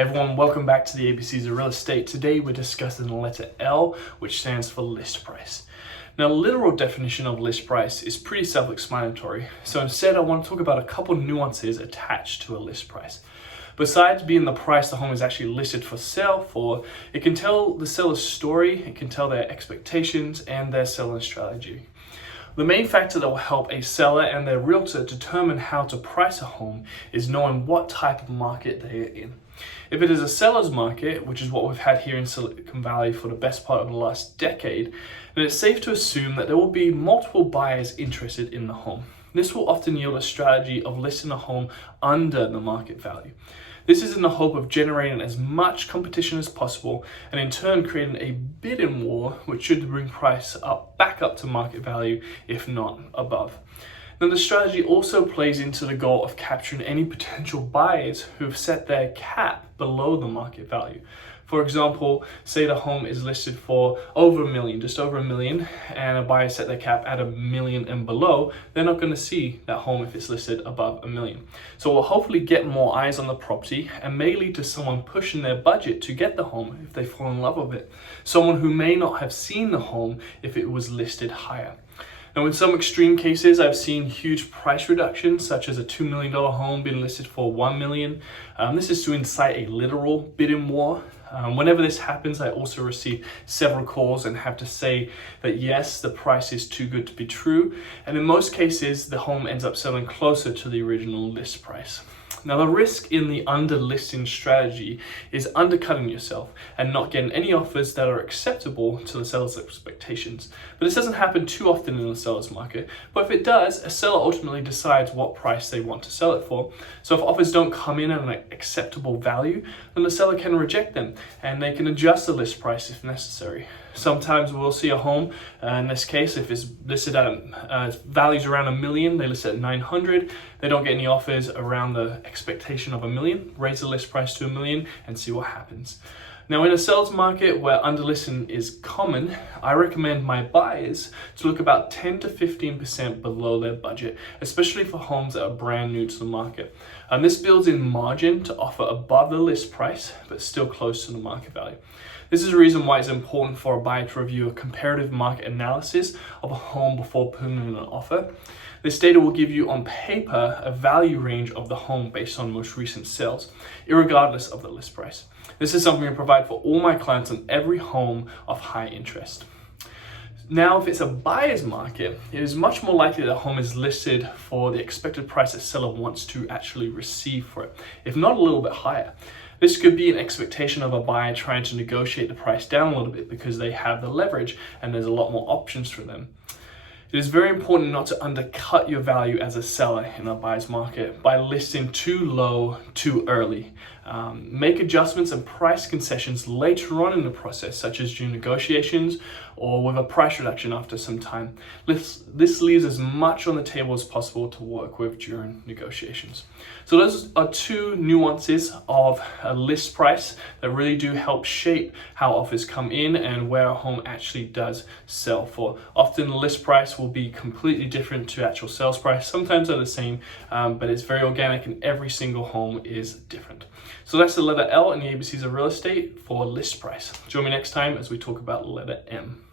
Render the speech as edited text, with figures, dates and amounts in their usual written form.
Hey everyone, welcome back to the ABCs of Real Estate. Today we're discussing the letter L, which stands for list price. Now, the literal definition of list price is pretty self-explanatory, so instead I want to talk about a couple nuances attached to a list price. Besides being the price the home is actually listed for sale for, it can tell the seller's story, it can tell their expectations and their selling strategy. The main factor that will help a seller and their realtor determine how to price a home is knowing what type of market they are in. If it is a seller's market, which is what we've had here in Silicon Valley for the best part of the last decade, then it's safe to assume that there will be multiple buyers interested in the home. This will often yield a strategy of listing a home under the market value. This is in the hope of generating as much competition as possible and in turn creating a bidding war which should bring price back up to market value, if not above. Now, the strategy also plays into the goal of capturing any potential buyers who have set their cap below the market value. For example, say the home is listed for over $1 million, just over $1 million, and a buyer set their cap at $1 million and below, they're not going to see that home if it's listed above $1 million. So we'll hopefully get more eyes on the property and may lead to someone pushing their budget to get the home if they fall in love with it. Someone who may not have seen the home if it was listed higher. Now, in some extreme cases, I've seen huge price reductions, such as a $2 million home being listed for $1 million. This is to incite a literal bidding war. Whenever this happens, I also receive several calls and have to say that yes, the price is too good to be true. And in most cases, the home ends up selling closer to the original list price. Now, the risk in the under-listing strategy is undercutting yourself and not getting any offers that are acceptable to the seller's expectations. But this doesn't happen too often in the seller's market. But if it does, a seller ultimately decides what price they want to sell it for. So if offers don't come in at an acceptable value, then the seller can reject them and they can adjust the list price if necessary. Sometimes we'll see a home, in this case, if it's listed at values around $1 million, they list it at 900. They don't get any offers around the expectation of $1 million, raise the list price to $1 million and see what happens. Now, in a seller's market where underlisting is common, I recommend my buyers to look about 10 to 15% below their budget, especially for homes that are brand new to the market. And this builds in margin to offer above the list price, but still close to the market value. This is the reason why it's important for a buyer to review a comparative market analysis of a home before putting in an offer. This data will give you on paper a value range of the home based on most recent sales, irregardless of the list price. This is something I provide for all my clients on every home of high interest. Now, if it's a buyer's market, it is much more likely that a home is listed for the expected price that seller wants to actually receive for it, if not a little bit higher. This could be an expectation of a buyer trying to negotiate the price down a little bit because they have the leverage and there's a lot more options for them. It is very important not to undercut your value as a seller in a buyer's market by listing too low too early. Make adjustments and price concessions later on in the process, such as during negotiations or with a price reduction after some time. This leaves as much on the table as possible to work with during negotiations. So those are two nuances of a list price that really do help shape how offers come in and where a home actually does sell for. Often the list price will be completely different to actual sales price. Sometimes they're the same, but it's very organic and every single home is different. So that's the letter L in the ABCs of real estate for list price. Join me next time as we talk about the letter M.